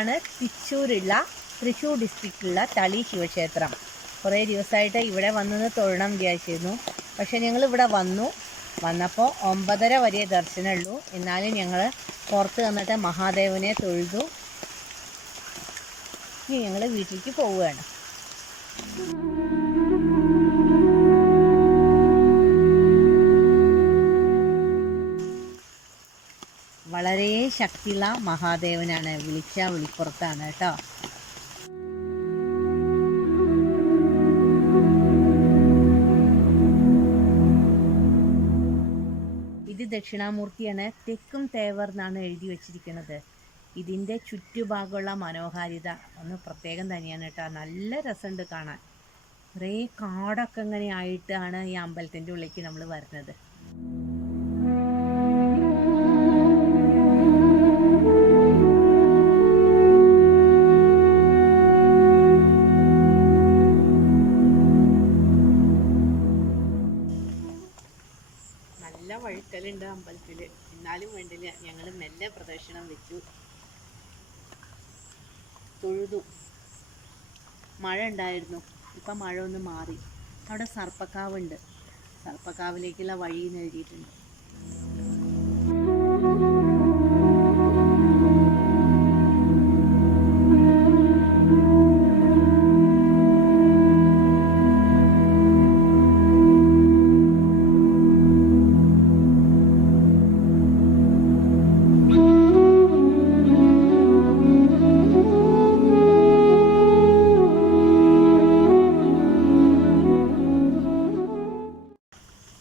ഇതാണ് തൃശ്ശൂർ ഡിസ്ട്രിക്റ്റിലുള്ള തളി ശിവക്ഷേത്രം. കുറേ ദിവസമായിട്ട് ഇവിടെ വന്നത് തൊഴണം വിചാരിച്ചിരുന്നു. പക്ഷെ ഞങ്ങൾ ഇവിടെ വന്നപ്പോൾ 9:30 വരെ ദർശനമുള്ളൂ. എന്നാലും ഞങ്ങൾ പുറത്ത് വന്നിട്ട് മഹാദേവനെ തൊഴുതു. ഇനി ഞങ്ങൾ വീട്ടിലേക്ക് പോവുകയാണ്. വളരെ ശക്തിയുള്ള മഹാദേവനാണ്, വിളിപ്പുറത്താണ് കേട്ടോ. ഇത് ദക്ഷിണാമൂർത്തിയാണ്. തെക്കും തേവർ എന്നാണ് എഴുതി വച്ചിരിക്കുന്നത്. ഇതിൻ്റെ ചുറ്റുഭാഗമുള്ള മനോഹാരിത ഒന്ന് പ്രത്യേകം തന്നെയാണ് കേട്ടോ. നല്ല രസമുണ്ട് കാണാൻ. കുറേ കാടൊക്കെ ഇങ്ങനെ ആയിട്ടാണ് ഈ അമ്പലത്തിൻ്റെ ഉള്ളിലേക്ക് നമ്മൾ വരുന്നത്. നല്ല വഴുക്കലുണ്ട് അമ്പലത്തിൽ. എന്നാലും വേണ്ടില്ല, ഞങ്ങൾ മെല്ലെ പ്രദക്ഷിണം വെച്ചു, തൊഴുതു. മഴ ഉണ്ടായിരുന്നു, ഇപ്പം മഴ ഒന്ന് മാറി. അവിടെ സർപ്പക്കാവുണ്ട്, സർപ്പക്കാവിലേക്കുള്ള വഴി എന്ന് എഴുതിയിട്ടുണ്ട്.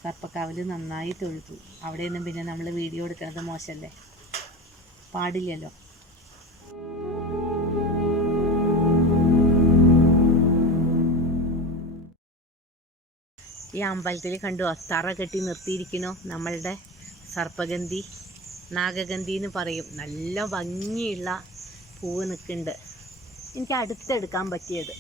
സർപ്പക്കാവിൽ നന്നായി തൊഴുതു. അവിടെ നിന്നും പിന്നെ നമ്മൾ വീഡിയോ എടുക്കുന്നത് മോശമല്ലേ, പാടില്ലല്ലോ. ഈ അമ്പലത്തിൽ കണ്ടു, തറ കെട്ടി നിർത്തിയിരിക്കുന്നു നമ്മളുടെ സർപ്പഗന്ധി, നാഗഗന്ധി എന്ന് പറയും. നല്ല ഭംഗിയുള്ള പൂവ് നിൽക്കുന്നുണ്ട്. എനിക്ക് അടുത്തെടുക്കാൻ പറ്റിയത്.